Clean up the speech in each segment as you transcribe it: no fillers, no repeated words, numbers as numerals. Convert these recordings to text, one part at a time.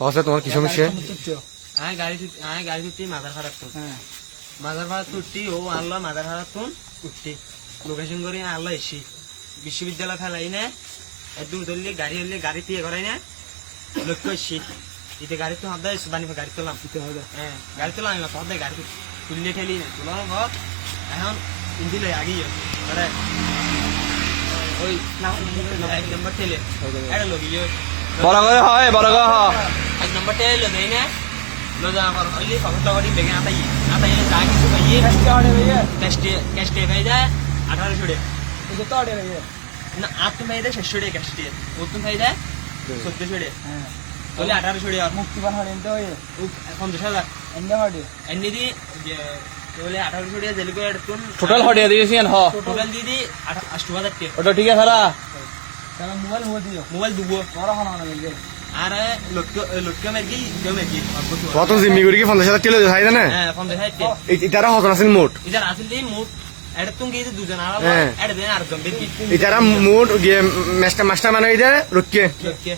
হচ্ছে তোমার কি সমস্যা? আমি গাড়ি তুটি মাদার ভাড়া তুন মাদার ভাড়া তুটি ও আনলো মাদার ভাড়া তুন উঠতি লোকেশন করে আনলো এসি বিশ্ববিদ্যালয় ফেলাই না একদম ধরলে গাড়ি হলে গাড়ি দিয়ে করাই না লক্ষ্য এসি ইতে গাড়ি তো হদায় সুদানি গাড়ি তোলাম হ্যাঁ গাড়ি তোলাম আমি হদায় গাড়ি তুললে ঠেলি না তোলার পর এখন ইঞ্জিন আগিয়ে ওই এক নম্বর ঠেলে এটা লগিয়ে বড় করে হয় বড় করে হয় এক নম্বর ঠেলে লগাই না লোজা আমার ওই ফটোটি বেগে আতাই যা কিছু ভাইয়ে ক্যাশটে ভাই যায় 1800 টাকা না আট ভাই যায় 600 টাকা ক্যাশটে ও তুমি ভাই যায় 1400 টাকা তাহলে 1800 টাকা মুক্তিবান হলে এনতে হয় 50,000 এনতে হয় এমনি দি তাহলে 1800 টাকা জেলে করে তুন টোটাল হটিয়ে দিয়েছেন হ টোটাল দিদি 8000 টাকা ওটা ঠিক আছে না তাহলে মোবাইল হয়ে দিও মোবাইল দুবো বড় হলো না মিলবে আর লক্ষ্য মেরকি কেউ মেরকি কত জিম্মি করে কি 50,000 কিলো খাই না হ্যাঁ 50,000 টাকা এটারা হতো না মোট ইদার আসলে মোট এটা তুমি গিয়ে দুজন আর হ্যাঁ। এটা দেন আর জন বেরকি এটারা মোট মাস্টার মানে এটা রুকিয়ে লক্ষ্য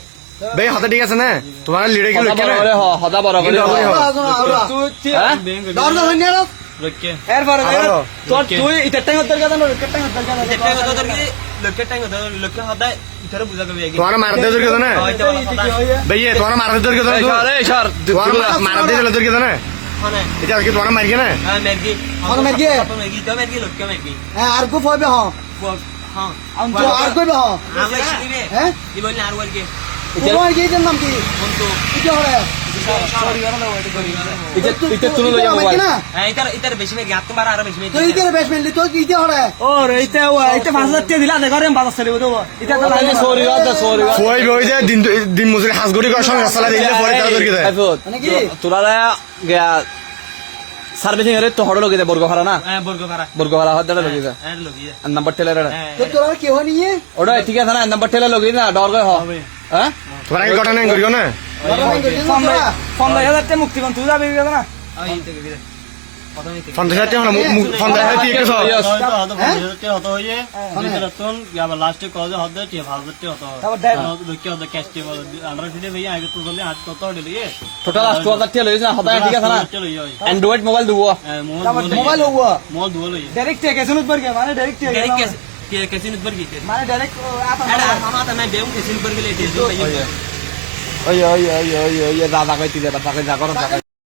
ভাই হাতে ঠিক আছে না তোমার লিডে কি হদা লুকিয়ে বড় না করে হ হদা বড় করে কিন্তু হয়। হ্যাঁ? লক্ষ্য এরপরে আবারও? তোর তুই ইটার টাইম দরকার না ইটার টাইম দরকার না এটা কত দরকি লক্ষ্য টাইম কত লক্ষ্য হদায় ইতারে বুঝা কবি আগে তোমার মারতে দরকার না হয়তো ভাই তোমার মারতে দরকার এই সর এই সর তোমার মারতে দরকার না হনে এটা কি তোমার মারকে না হ্যাঁ মেরকি হন মেরকি? মেরকি তো মেরকি লক্ষ্য মেরকি হ্যাঁ আর গো ফবে হ হ্যাঁ আম তো আর কইবে হ আমরা দিবে হ্যাঁ দি বললে আর ওয়ারকে তোমার কি এর নাম কি বন্ধু কি হরে সরি গেল না ওইটা করি এটা তুমি লই যাও মোবাইল হ্যাঁ ইতার বেশি মেরকি আর তোমার আরো বেশি মেরকি তুই ইতে বেসমেন্ট তো কি ইতে হরে ও রে ইতে 5000 টাকা দিলা দেখরে বাজার চলে দেবো ইতে তো এই সরি গাদ সরি গাদ কই বই যে দিন মজুরি হাজগুড়ি করে সঙ্গে রাস্তা দিলে পরে তারা দরকার দেয় মানে কি তোরা গয়া সার্ভিসিং এর তো হড় লগে দে বর্গ ভাড়া না হ্যাঁ বর্গ ভাড়া বর্গ ভাড়া হাত লগে যা হ্যাঁ লগিয়ে নাম্বার টেলার তো তোর কি হনি ওটা ঠিক আছে না নাম্বার টেলার লগে না ডর গয় হ হ্যাঁ তোমার কি ঘটনা করিও না 5000 টাকা মুক্তিবান তুই যাবি না ওই থেকে গিয়ে কত নিতে 50,000 টাকা না 50,000 ঠিক আছে টোটাল 8000 টাকা লইছ না হদায় ঠিক আছে না অ্যান্ড্রয়েড মোবাইল দুবো মোবাইল হওয়া ডাইরেক্ট টেকে শুনুত বর্গে মানে ডাইরেক্ট টেকে कैसे नहीं बरगी মানে ডাইরেক্ট अरे हम आता मैं बेऊं कैसे नहीं बरगी लेते जो भाई ওই ওই ওই ওই ওই দাদা কইতি দাদা কই যা করো